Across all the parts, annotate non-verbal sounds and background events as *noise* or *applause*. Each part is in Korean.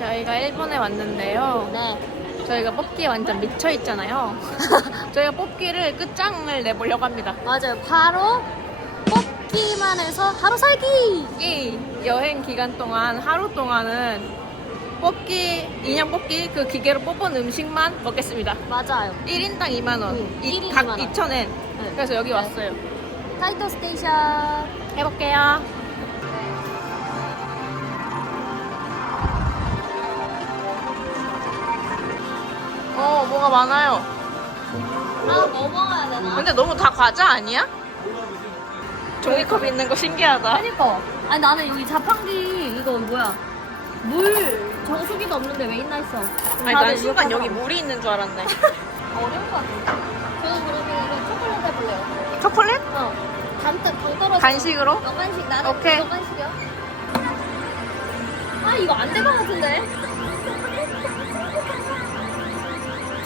저희가 일본에 왔는데요. 네. 저희가 뽑기에 완전 미쳐 있잖아요. *laughs* 저희가 뽑기를 끝장을 내보려고 합니다. 맞아요. 바로 뽑기만 해서 하루 살기! 이 여행 기간 동안 하루 동안은 뽑기 인형 뽑기 그 기계로 뽑은 음식만 먹겠습니다. 맞아요. 1인당 2만 원, 응, 이, 1인 각 2만 원. 2,000엔. 네. 그래서 여기 왔어요. 타이토 스테이션. 해볼게요. 어, 뭐가 많아요. 아, 뭐 먹어야 되나? 근데 너무 다 과자 아니야? 종이컵 있는 거 신기하다. 그니까. 아니, 나는 여기 자판기, 이거 뭐야. 물 정수기도 없는데 왜 있나 했어. 아니, 난 순간 여기 물이 있는 줄 알았네. *laughs* 어려운 것 같은데. 저는 그러면 이거 초콜릿 해볼래요. 초콜릿? 어. 단, 단 떨어져. 간식으로? 여간식, 나는 오케이. 여간식이요. 아, 이거 안 될 것 같은데.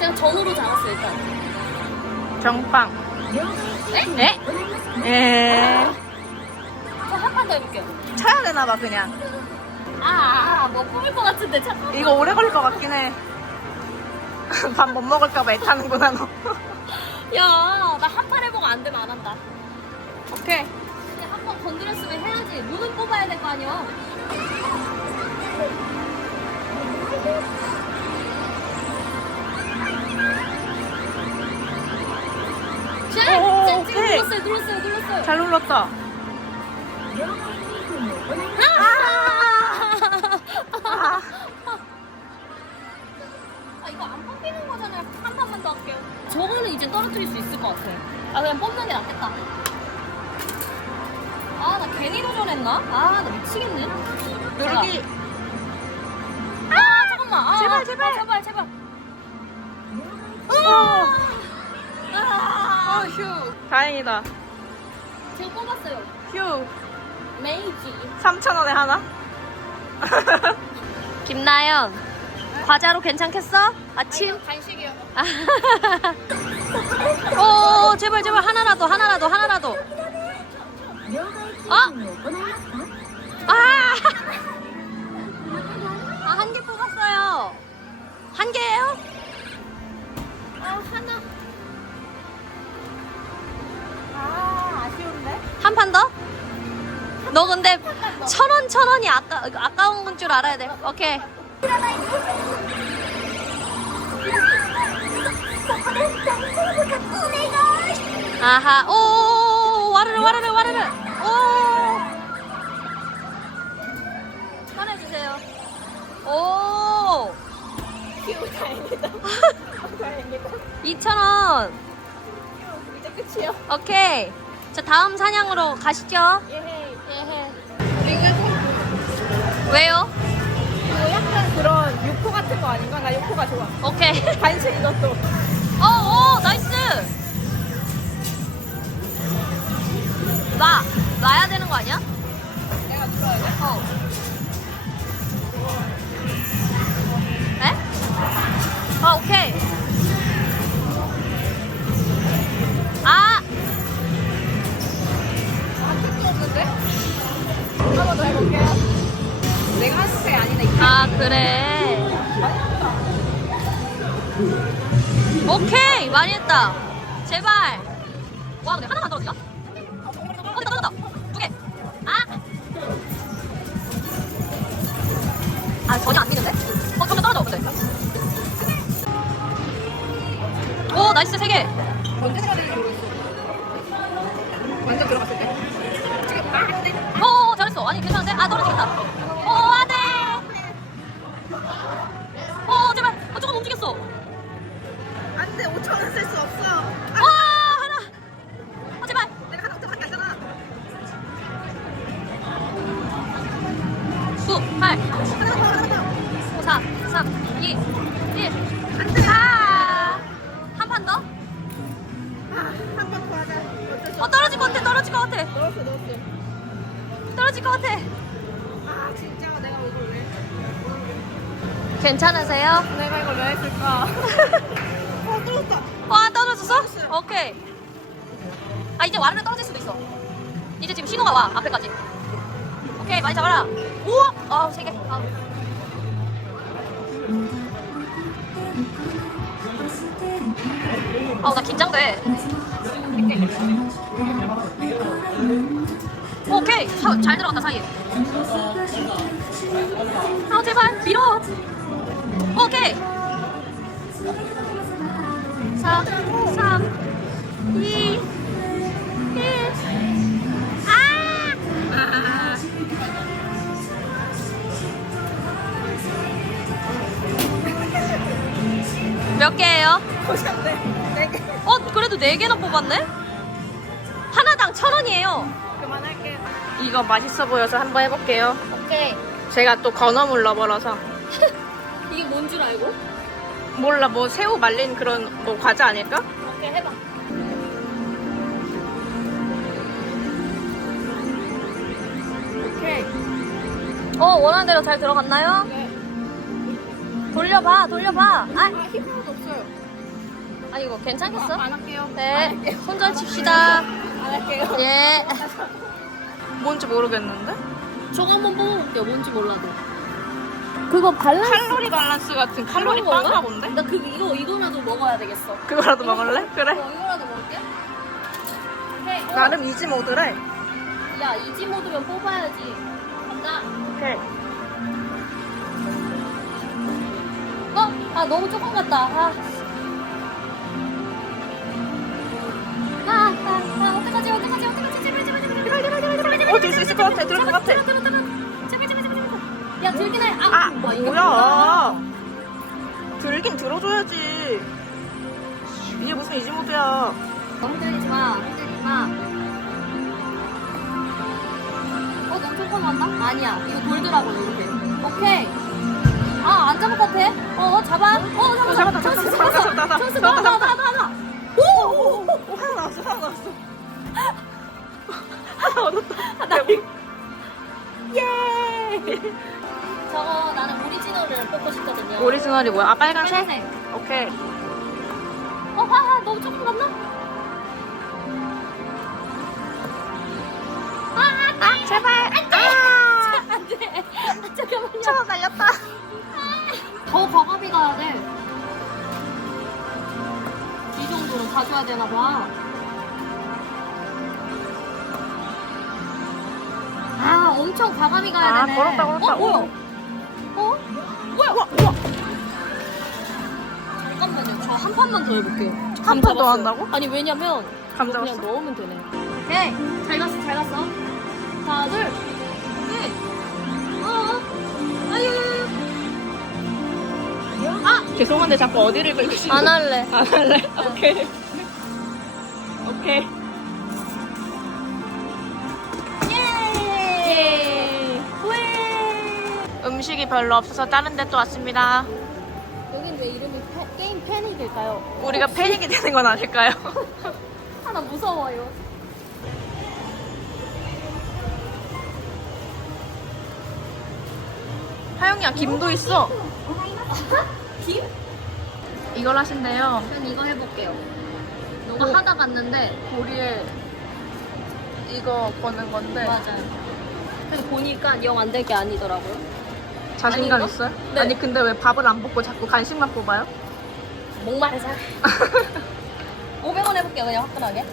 제가 전으로 잡았어요, 일단. 정빵. 에? 에? 저한 판 더 해볼게요. 쳐야 되나 봐, 그냥. 아, 아, 뭐 뽑을 것 같은데, 잠깐만. 이거 오래 걸릴 것 같긴 해. *laughs* 밥 못 먹을까 봐 애타는구나, 너. *laughs* 야, 나 한 판 해보고 안 되면 안 한다. 오케이. 그냥 한번 건드렸으면 해야지. 눈은 뽑아야 될 거 아니야. 눌렀어요, 눌렀어요. 잘 눌렀다. 아! 아, 이거 안 뽑히는 거잖아요. 한 판만 더 할게요. 저거는 이제 떨어뜨릴 수 있을 것 같아. 아, 그냥 뽑는 게 낫겠다. 아, 나 괜히 도전했나? 아, 나 미치겠네. 누르기. 아, 잠깐만. 아, 제발, 제발. 아, 제발, 제발. 휴. 다행이다. 제가 뽑았어요. 휴. 메이지. 3,000원에 하나? *laughs* 김나연, 과자로 괜찮겠어? 아침? 간식이요. 오, *laughs* 제발, 제발, 하나라도, 하나라도, 하나라도. 어? 아! *laughs* 아, 한 개 뽑았어요. 한 개예요? 너 근데 천 원, 천 원이 아까, 아까운 건 줄 알아야 돼. 오케이. 아하, 오, 와르르, 와르르, 와르르. 오. 꺼내주세요. 오. 휴, 다행이다. 다행이다. 2,000원. 이제 끝이요. 오케이. 자, 다음 사냥으로 가시죠. 예 왜요? 이거 약간 그런 육포 같은 거 아닌가? 나 육포가 좋아. 오케이. 간식 이것도. 어, 오, 나이스. 놔. 놔야 되는 거 아니야? 와르르 떨어질 수도 있어. 이제 지금 신호가 와, 앞에까지. 오케이, 많이 잡아라. 우와! 아, 세 개. 아. 아, 나 긴장돼. 오케이. 사, 잘 들어갔다, 사이에. 아, 제발, 밀어. 오케이. 4, 3, 2, 몇 개예요? *laughs* 어, 그래도 4개나 뽑았네? 하나당 천 원이에요. 그만할게. 이거 맛있어 보여서 한번 해볼게요. 오케이. 제가 또 건어물 러버라서 *laughs* 이게 뭔 줄 알고? 몰라 뭐 새우 말린 그런 뭐 과자 아닐까? 오케이, 해봐. 오케이. 어, 원하는 대로 잘 들어갔나요? 네. 돌려봐, 돌려봐. 아, 아 없어요. 아 이거 괜찮겠어? 안 할게요. 네. 손절 칩시다. 안 할게요. 예. 뭔지 모르겠는데? 저거 한번 뽑아볼게요. 뭔지 몰라도. 그거 밸런스. 칼로리 밸런스 같은 칼로리 그런 빵가? 본데? 나 그, 이거, 이거라도 먹어야 되겠어. 그거라도 먹을래? 그래. 어, 이거라도 먹을게. 오케이. 어. 나름 이지 모드래. 야, 이지 모드면 뽑아야지. 간다. 오케이. 어? 아, 너무 조금 같다. 아. 아, 아, 아, 어떡하지, 어떡하지, 어떡하지. 제발, 제발, 제발, 제발, 제발, 제발, 제발, 제발. 어, 들수 있을 것 같아. 들을 것 같아. 제발, 제발, 제발, 제발. 야, 들긴 해. 아, 아, 뭐야. 들긴 들어줘야지. 이게 무슨 이지 모드야. 흔들리지 마, 흔들리지 마. 어, 너무 조그만다? 아니야. 이거 돌더라고, 이렇게. 오케이. 아, 안 잡을 것 같아. 어, 어, 잡아. 어, 잡았어. 어, 잡았다, 잡았다, 잡았어, 잡았다, 잡았어. 잡았다, 잡았어. 잡았다, 나와, 나와, 나와, 나와. 오! 오! 오! 오, 하나 나왔어, 하나 나왔어. 하나 얻었다. 대박. 예! 저거 나는 오리지널을 뽑고 싶거든요. 오리지널이 뭐야? 아, 빨간색? 빨간색. 오케이. 어, 아, 아, 너무 조금 갔나? 아, 아, 제발. 아! 안 돼. 아, 잠깐만요. 천원 날렸다. 더 과감히 가야 돼. 이 정도는 가져야 되나 봐. 엄청 과감히 가야 아, 되네. 걸었다, 걸었다. 어, 뭐야? 오. 어? 뭐야, 우와, 우와. 잠깐만요. 저 한 판만 더 해볼게요. 한 판더 한다고? 아니, 왜냐면 감 이거 그냥? 넣으면 되네. 오케이. 잘 갔어, 잘 갔어. 하나, 둘, 셋. 어, 어. 아유. 아! 죄송한데 자꾸 어디를 긁으시는 안 할래. 안 할래? 오케이. 오케이. 음식이 별로 없어서 다른 데 또 왔습니다. 여긴 왜 이름이 패- 게임 패닉일까요? 우리가 패닉이 되는 건 아닐까요? *laughs* 하나 무서워요. 하영이야, 김도 있어. *laughs* 김? 이걸 하신대요. 그럼 이거 해볼게요. 너가 하다 갔는데 우리의 이거 거는 건데 맞아요. 근데 보니까 영 안 될 게 아니더라고요. 자신감 아닌가? 있어요? 네. 아니 근데 왜 밥을 안 뽑고 자꾸 간식만 뽑아요? 목마르자. 500원 해볼게요, 그냥 화끈하게.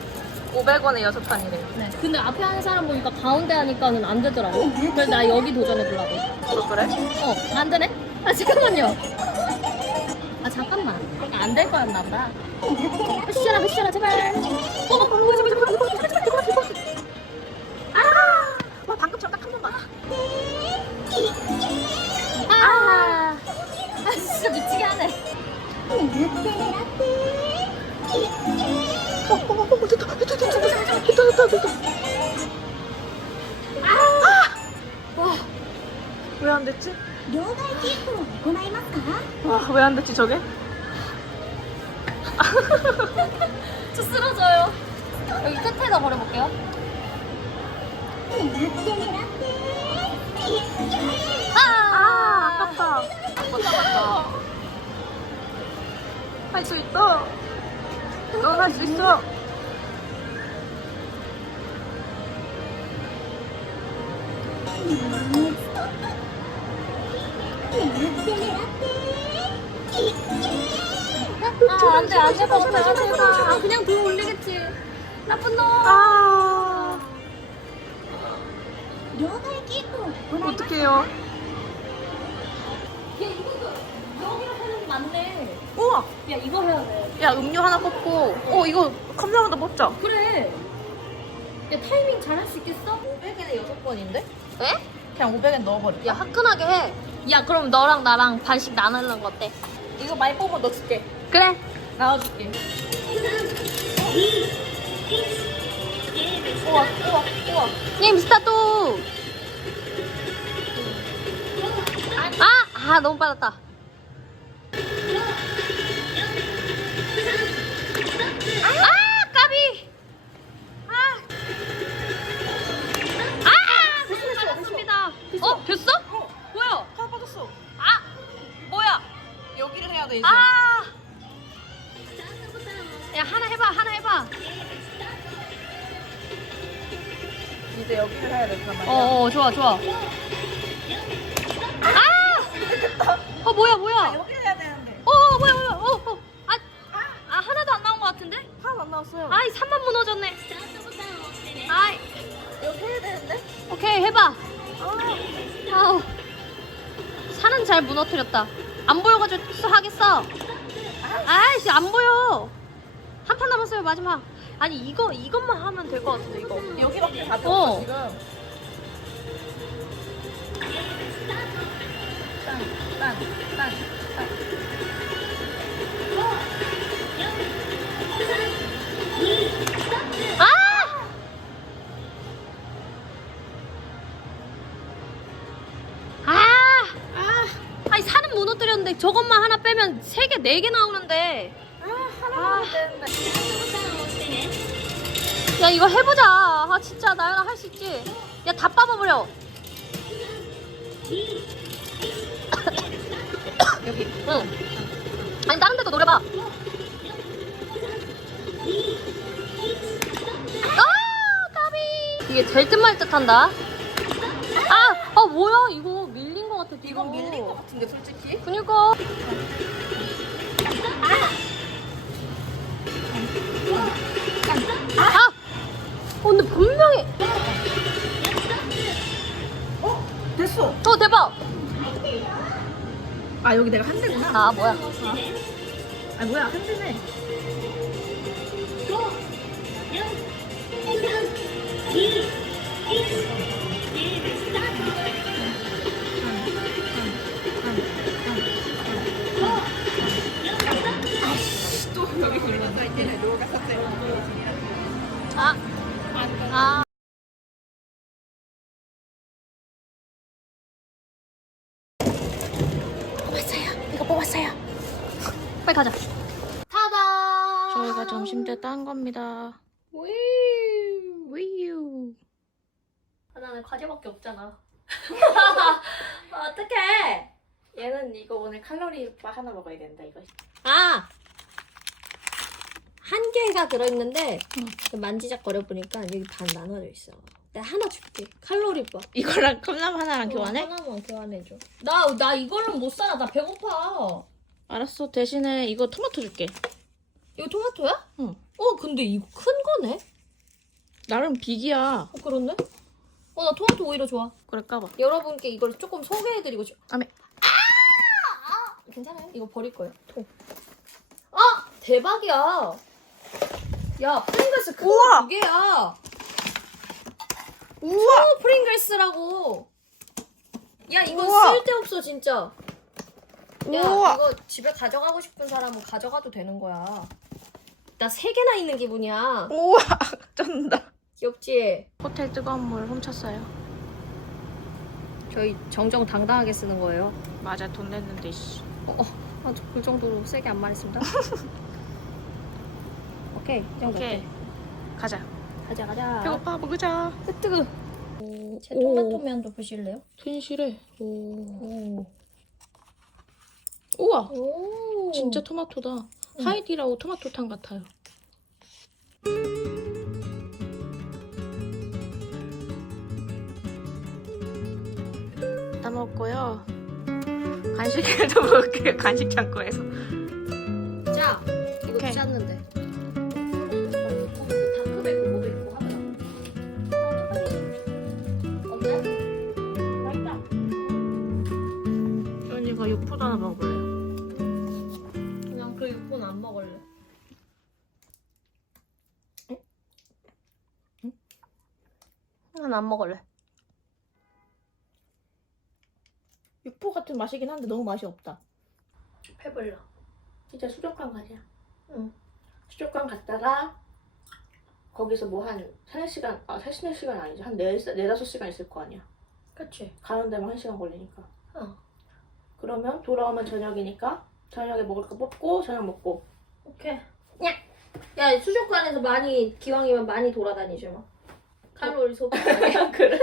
500원에 6판이래. 네. 근데 앞에 하는 사람 보니까 가운데 하니까는 안 되더라고. 그래서 나 여기 도전해보려고. 어, 그래? 어, 안 되네? 아, 잠깐만요. 아, 잠깐만. 안 될 거였나 보다. 으쌰라, 으쌰라, 제발. 어, 어, 어, 제발, 제발, 제발, 제발. 어, 어, 어, 어, 됐다, 됐다, 됐다, 됐다, 됐다, 됐다, 됐다. 와, 왜 안 됐지? 両替契約を行いますか 와, 왜 안 됐지 저게? 저 쓰러져요. 여기 끝에다 버려볼게요. 狙って狙って 아, 아, 아깝다. 못 잡았다. 할 수 있어. 넌 할 수 있어. 아, 안 올리겠지. 나쁜 놈. 아. 어떡해요? 우와 야, 이거 해야 돼. 야 음료 하나 뽑고 어 이거 감사합니다 먹자 그래. 야, 타이밍 잘할 수 있겠어? 500엔에 6번인데? 왜? 그냥 500엔 넣어버려 야, 화끈하게 해. 야, 그럼 너랑 나랑 반씩 나누는 거 어때? 이거 많이 뽑으면 너 줄게 그래. 나눠줄게 우와 우와 우와 게임 스타트! 아! 아, 너무 빨랐다. 이제 여기를 해야 된단 말이야 어, 어, 좋아, 좋아. 아! 어, 뭐야, 뭐야? 여기를 해야 되는데 어, 어, 뭐야, 뭐야, 어, 어. 아, 아, 하나도 안 나온 것 같은데? 하나도 안 나왔어요 아이, 3만 무너졌네. 아이, 여기 해야 되는데 오케이, 해봐. 아 아우. 산은 잘 무너뜨렸다. 안 보여가지고 수 하겠어. 아이씨, 안 보여. 한 판 남았어요, 마지막. 아니, 이거, 이것만 하면 될 것 같은데, 이거. 여기밖에 답이 어. 없어 지금 딴 딴딴 아! 아! 아, 아니 무너뜨렸는데 저것만 하나 빼면 세 개, 네 개 나오는데. 아 하나만 하면 되는데 야 이거 해보자. 아 진짜 나연아 할 수 있지. 야 다 빠버려. *coughs* 여기 응. 아니 다른 데도 노려봐. 아 까비. 이게 될 듯 말 듯한다. 아, 아 뭐야 이거 밀린 것 같아. 이건 밀릴 것 같은데 솔직히 그니까. 근데 분명히. 어 됐어 어, 대박! 아 여기 내가 한 대구나 아, 뭐야. 아 뭐야 한 대네 또 아. 뽑았어요. 이거 뽑았어요. 빨리 가자. 타다! 저희가 점심 때 딴 겁니다 위 위유 아, 나는 과제밖에 없잖아. *laughs* 어떡해! 얘는 이거 오늘 칼로리 바 하나 먹어야 된다 이거 아! 한 개가 들어있는데 만지작거려 보니까 여기 반 나눠져 있어. 내가 하나 줄게. 칼로리 바. 이거랑 컵라면 하나랑 어, 교환해? 하나만 교환해줘. 나, 나 이걸로 못 살아. 나 배고파. 알았어 대신에 이거 토마토 줄게 이거 토마토야? 응. 어, 근데 이거 큰 거네? 나름 빅이야 어, 그렇네? 어, 나 토마토 오히려 좋아. 그래 까봐 여러분께 이걸 조금 소개해드리고 싶... 아메. 아! 괜찮아요? 이거 버릴 거예요. 통. 아! 대박이야. 야, 프링글스 그거 우와! 두 개야. 우와 어, 프링글스라고. 야, 이거 우와! 쓸데없어, 진짜. 야, 우와 이거 집에 가져가고 싶은 사람은 가져가도 되는 거야. 나 세 개나 있는 기분이야. 우와 *laughs* 쩐다 귀엽지? 호텔 뜨거운 물 훔쳤어요 저희 정정당당하게 쓰는 거예요. 맞아 돈 냈는데 씨 어, 어, 아, 그 정도로 세게 안 말했습니다. *laughs* 오케이, 오케이? 가자. 가자, 가자. 배고파 먹으자. 뜨뜨그. 제 토마토면도 보실래요? 튼실해. 오. 우와. 오. 진짜 토마토다. 하이디라고 토마토탕 같아요. 다 먹고요. 간식을 *laughs* 더 먹을게요. 간식 창고에서. 자, 이거 육포도 하나 먹을래요. 그냥 그 육포는 안 먹을래. 난 안 먹을래. 육포 같은 맛이긴 한데 너무 맛이 없다. 배불러. 진짜 수족관 가자. 응. 수족관 갔다가 거기서 뭐 한 3시간, 아 3, 4시간 아니지. 한 4, 4, 5시간 있을 거 아니야. 그치. 가는 데만 1시간 걸리니까. 어. 그러면 돌아오면 저녁이니까 저녁에 먹을 거 뽑고 저녁 먹고. 오케이. 야, 야 수족관에서 많이 기왕이면 많이 돌아다니지 마. 칼로리 소비. *laughs* 그래?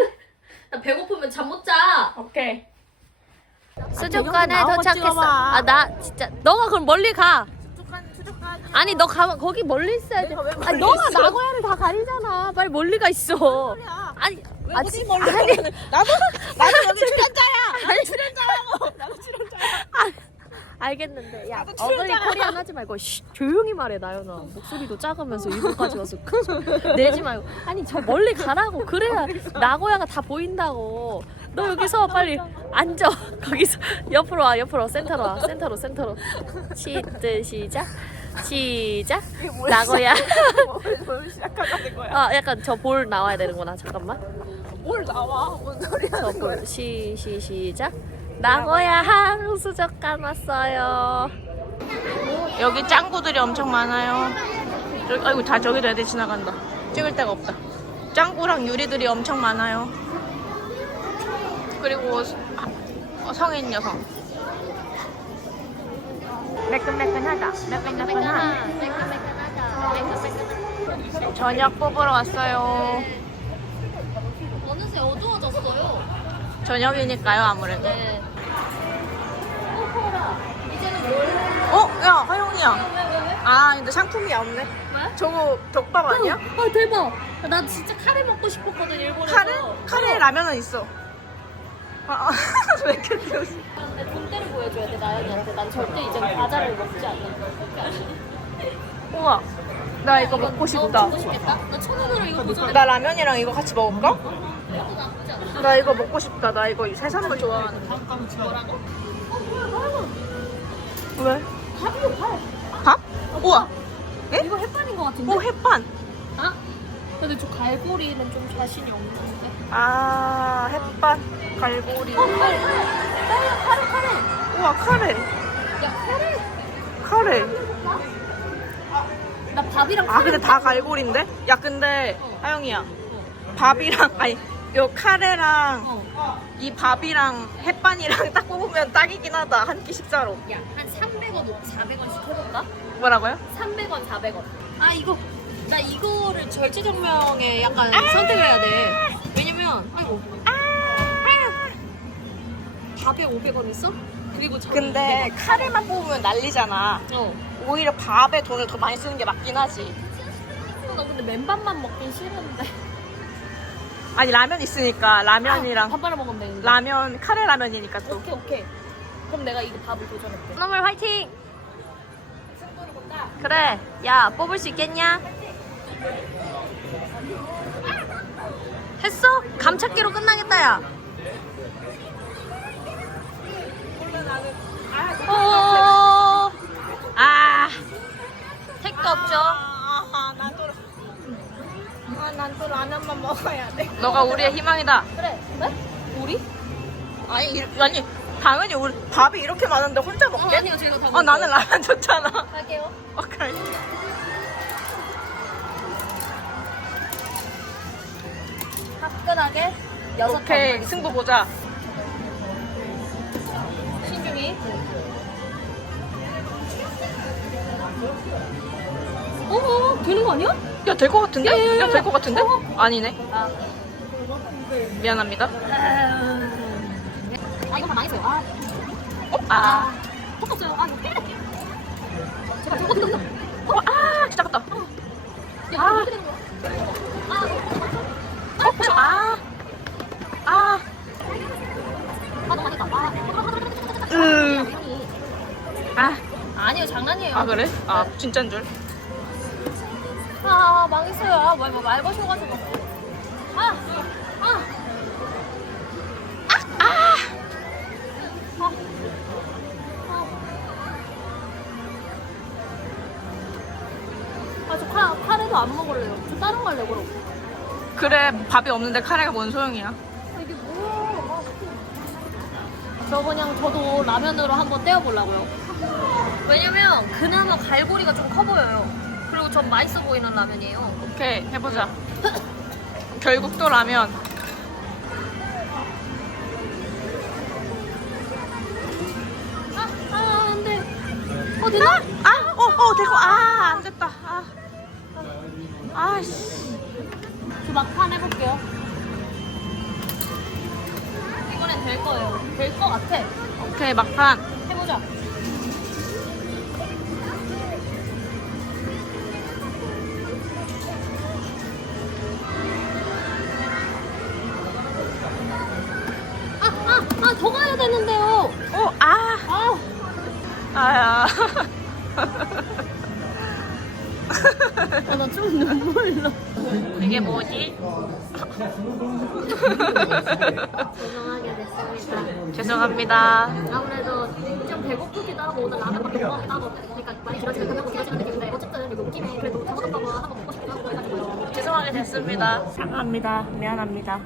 나 배고프면 잠 못 자. 오케이. 수족관에 도착했어. 찍어봐. 아나 진짜 너가 그럼 멀리 가. 수족관, 수족관. 아니 너 가면 거기 멀리 있어야지. 아 너가 있어? 나고야를 다 가리잖아. 빨리 멀리 가 있어. 아니 왜 아, 진- 멀리 아니, 나도 나도 *laughs* 출연자야. 나도 출연자라고. *laughs* 나도 출연자야. 알겠는데. 야 나도 어글리 출연자야. 코리안 하지 말고 쉿, 조용히 말해 나연아. 목소리도 작으면서 이거까지 와서 내지 말고. 아니 저 멀리 가라고. 그래야 나고야가 다 보인다고. 너 여기서 빨리 앉아. *laughs* 거기서 옆으로 와 옆으로 와. 센터로 와. 센터로 센터로. 시트 시작. 시작. 나고야. 뭘 시작하자는 거야? 아 약간 저 볼 나와야 되는구나. 잠깐만 뭘 나와? 뭔 소리야? 저볼 시, 시, 시작 나고야 항수족관 왔어요 여기 짱구들이 엄청 많아요. 저기, 아이고 다 저기도 애들 지나간다. 찍을 데가 없다. 짱구랑 유리들이 엄청 많아요. 그리고 스- 아, 어, 성인 여성. 매끈매끈하다. 매끈매끈하. 저녁 뽑으러 왔어요. 저녁이니까요 아무래도. 네. 어? 야 왜? 아 근데 상품이 없네. 뭐야? 저거 덮밥 아니야? 아 대박. 나 진짜 카레 먹고 싶었거든 일본에서. 카레? 카레 라면은 있어. 아, 아, *laughs* 왜 이렇게? 내 본때를 보여줘야 돼 나연이한테. 난 절대 이제 과자를 먹지 않는다. 우와. 나 이거 먹고 너 싶다. 먹고 싶겠다? 나 천 원으로 이거 도전해. 나 라면이랑 이거 같이 먹을까? 나 이거 먹고 싶다. 나 이거 해산물 좋아하는데. 뭐라고? 왜? 밥이요 밥. 밥? 우와. 에? 이거 햇반인 것 같은데? 오, 햇반. 아? 근데 저 갈고리는 좀 자신이 없는데. 아, 햇반. 갈고리. 어, 카레, 카레. 카레, 카레. 우와, 카레. 야, 카레. 카레. 나 밥이랑 아. 근데 다 갈고리인데? 야, 근데, 어. 하영이야. 밥이랑, 아니, 요 카레랑 어. 이 밥이랑 햇반이랑 *laughs* 딱 뽑으면 딱이긴 하다. 한 끼 식사로. 야, 한 300원, 400원 시켜볼까? 뭐라고요? 300원, 400원. 아, 이거. 나 이거를 절제정명에 약간 선택을 해야 돼. 왜냐면, 아이고. 밥에 500원 있어? 그리고 저기 근데 카레만 뽑으면 난리잖아. 200원. 어. 오히려 밥에 돈을 더 많이 쓰는 게 맞긴 하지. 나 근데 맨밥만 먹긴 싫은데. 아니 라면 있으니까 라면이랑 아, 밥 말아 먹으면 되는데. 라면 카레 라면이니까 또. 오케이, 오케이. 그럼 내가 이거 밥을 도전할게. 너물 화이팅! 그래. 야, 뽑을 수 있겠냐? 했어? 감찾기로 끝나겠다, 야. 어, 아, 택도 없죠? 아, 난 또, 아, 난또 라면만 먹어야 돼. 너가 우리의 희망이다. 그래. 네? 우리? 아니, 이- 아니, 당연히 우리 밥이 이렇게 많은데 혼자 어, 먹게? 아니요, 저희가 다 어, 나는 라면 좋잖아. 갈게요. 오케이. 화끈하게 여섯 오케이, 번. 승부 보자. 신중히. 어, 어, 되는 거 아니야? 야, 될 것 같은데? 야, 야, 야, 야, 될것 같은데? 어. 아니네. 아, 미안합니다. 아 이거 다 망했어요. 아, 어? 아. 똑같어요. 아, 이거 깨. 제발 저거 뜯어. 어, 아, 진짜 같다. 야, 아. 이렇게 되는 거야. 아, 어, 아. 아. 아, 너무 망했다. 아, 으. 아. 아니요, 장난이에요. 아, 그래? 아, 진짠 줄. 아 망했어요 아, 뭐, 뭐, 말 거셔가지고 아아아아 아. 아. 아. 아, 저 카, 카레도 안 먹을래요. 저 다른 걸 내고 그래 밥이 없는데 카레가 뭔 소용이야 아, 이게 뭐야? 저 그냥 저도 라면으로 한번 떼어보려고요. 왜냐면 그나마 갈고리가 좀 커 보여요. 그리고 전 맛있어 보이는 라면이에요. 오케이 해보자. 결국 또 라면. 아, 아, 안 돼. 어, 되나? 아, 어, 어, 되고, 아, 안 됐다. 아, 아, 씨. 저 막판 해볼게요. 이번엔 될 거예요. 될 거 같아. 오케이, 막판. 해보자. 죄송하게 됐습니다. 죄송합니다. 아무래도 좀 배고프기도 하고 오늘 라면밖에 못 먹었다 하고 그러니까 많이 길어지는 가면 길어지는 느낌인데 어쨌든 이거 웃김에 그래도 잡아갔다고 한번 먹고 싶기도 하고 해가지고요. 죄송하게 됐습니다. 사과합니다. 미안합니다.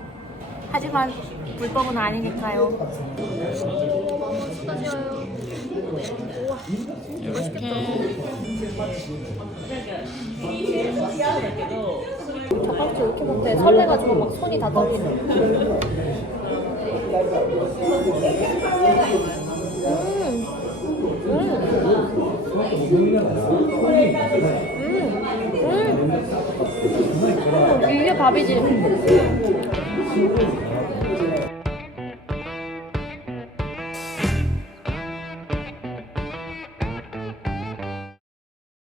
하지만 불법은 아니니까요. 수고하셔요. 젓가락질 이렇게 못해 설레가지고 막 손이 다 떨리네. 음. 음. 음. 음. 이게 밥이지.